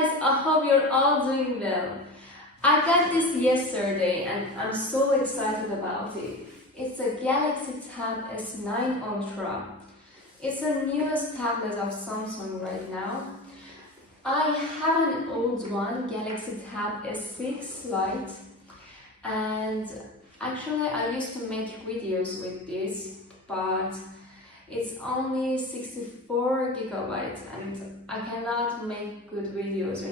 guys, I hope you're all doing well. I got this yesterday and I'm so excited about it. It's a Galaxy Tab S9 Ultra. It's the newest tablet of Samsung right now. I have an old one, Galaxy Tab S6 Lite, and actually I used to make videos with this, but it's only 64 gigabytes and I cannot make good videos,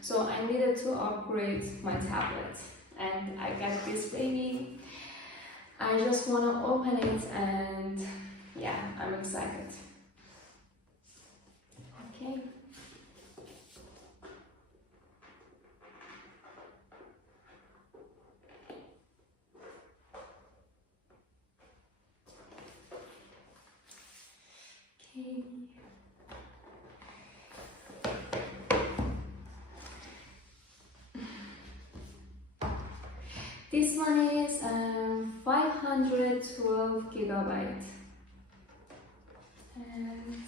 so I needed to upgrade my tablet and I got this baby. I just want to open it and yeah, I'm excited. Okay. Okay. This one is 512 gigabytes, and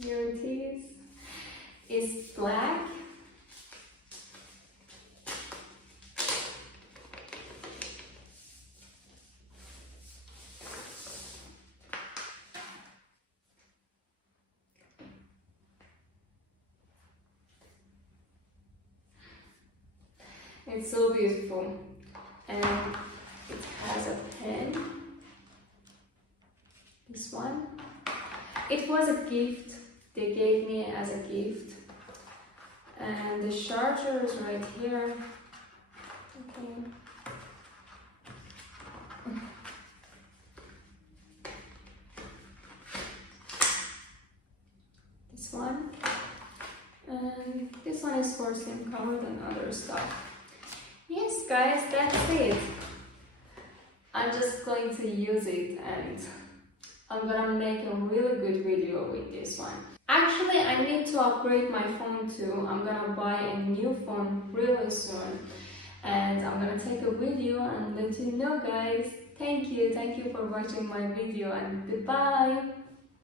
here it is. It's black. It's so beautiful, and it has a pen. This one. It was a gift. They gave me as a gift. And the charger is right here. Okay. This one. And this one is for SIM card and other stuff. Yes guys, that's it. I'm just going to use it and I'm gonna make a really good video with this one. Actually, I need to upgrade my phone too. I'm gonna buy a new phone really soon and I'm gonna take a video and let you know guys. Thank you for watching my video and goodbye.